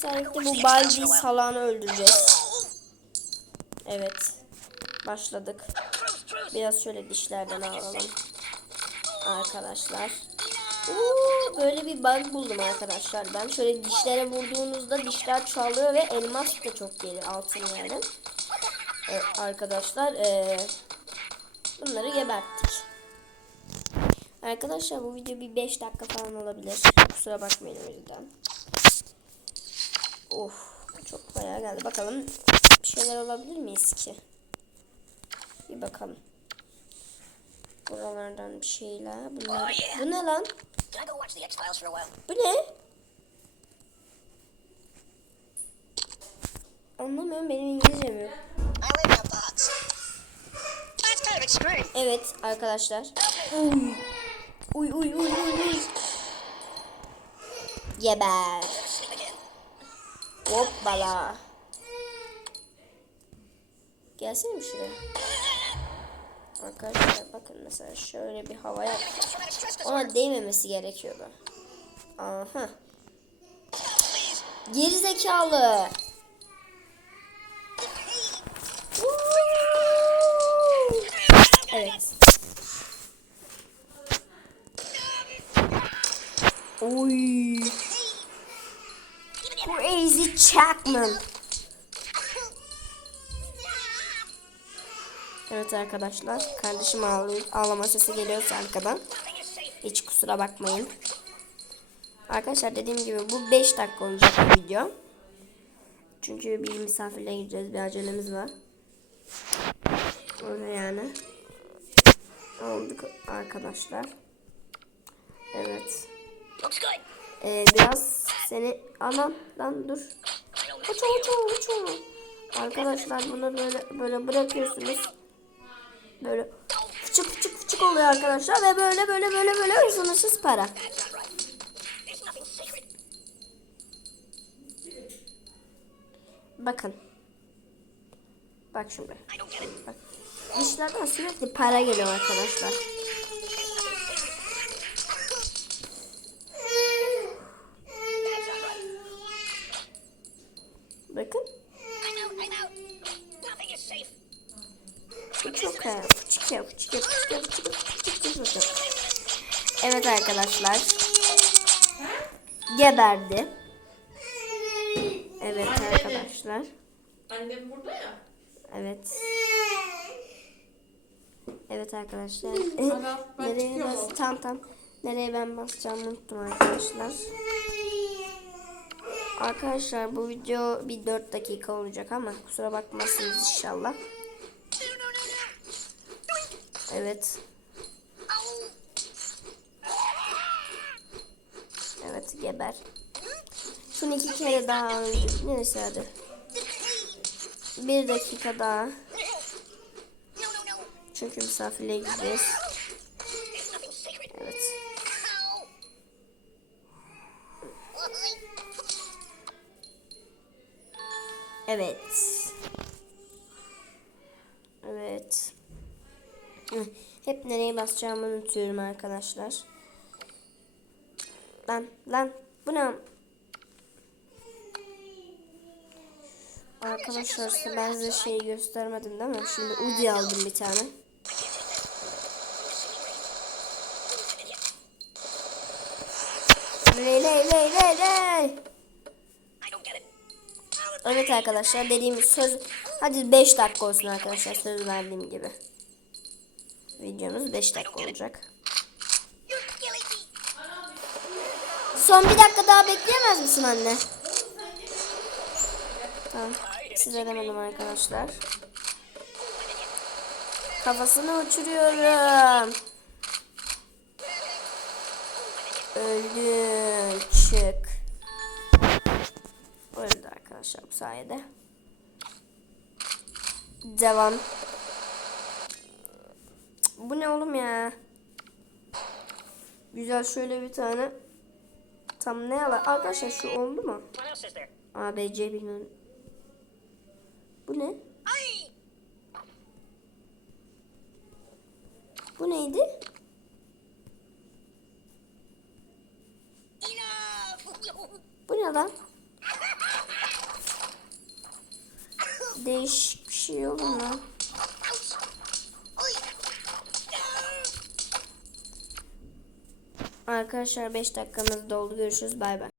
cesaretle bu Baldi salanı öldüreceğiz. Evet. Başladık. Biraz şöyle dişlerden alalım. Arkadaşlar. Oo, böyle bir bug buldum arkadaşlar. Ben şöyle dişlere vurduğunuzda dişler çoğalıyor ve elmas da çok gelir altın yani. Evet, arkadaşlar eee, bunları geberttik. Arkadaşlar bu video bir 5 dakika falan olabilir. Kusura bakmayın o yüzden. Of çok bayağı geldi. Bakalım bir şeyler olabilir miyiz ki? Bir bakalım. Buralardan bir şeyler. Bunlar... Bu ne lan? Bu ne? Anlamıyorum benim İngilizcem yok. Evet arkadaşlar. Uy. Uy uy uy uy uy. Geber. Hoppala. Gelsene bir şuraya. Arkadaşlar bakın mesela şöyle bir hava disorder. Ona değmemesi gerekiyordu. Aha. Geri zekalı. Evet. Oy. Crazy Chapman. Evet arkadaşlar. Kardeşim ağlıyor. Ağlama sesi geliyorsa arkadan. Hiç kusura bakmayın. Arkadaşlar dediğim gibi bu 5 dakika olacak bir video. Çünkü bir misafirle gideceğiz. Bir acelemiz var. Öyle yani. Olduk arkadaşlar. Evet. Ee, biraz seni aman lan dur. Uçu uçu uçu. Arkadaşlar bunu böyle böyle bırakıyorsunuz. Böyle fıçık fıçık fıçık oluyor arkadaşlar ve böyle böyle böyle böyle sınırsız para. Bakın. Bak şimdi. Bak. Dışlardan sürekli para geliyor arkadaşlar. Evet arkadaşlar. Geberdi. Evet arkadaşlar. Annem burada ya. Evet. Evet arkadaşlar. Ben Nereye bas? Tam tam. Nereye ben basacağımı unuttum arkadaşlar. Arkadaşlar bu video bir 4 dakika olacak ama kusura bakmazsınız inşallah. Evet. Evet geber. Şunu iki kere daha önce. Neyse hadi. Bir dakika daha. Çünkü misafirliğe gideceğiz. Evet. Evet. Evet. Hep nereye basacağımı unutuyorum arkadaşlar. Lan lan bu ne? Arkadaşlar ben size şeyi göstermedim değil mi? Şimdi Uzi aldım bir tane. Ley ley ley ley ley. Evet arkadaşlar dediğim söz hadi 5 dakika olsun arkadaşlar söz verdiğim gibi. Videomuz 5 dakika olacak. Son bir dakika daha bekleyemez misin anne? Tamam. Size demedim arkadaşlar. Kafasını uçuruyorum. Öldü. Çık. Öldü arkadaşlar bu sayede. Devam. Bu ne oğlum ya? Güzel şöyle bir tane. Tam ne ala? Arkadaşlar şu oldu mu? A, B, C bilmiyorum. Bu ne? Bu neydi? Bu ne lan? değişik bir şey olur mu? Arkadaşlar 5 dakikamız doldu. Görüşürüz. Bay bay.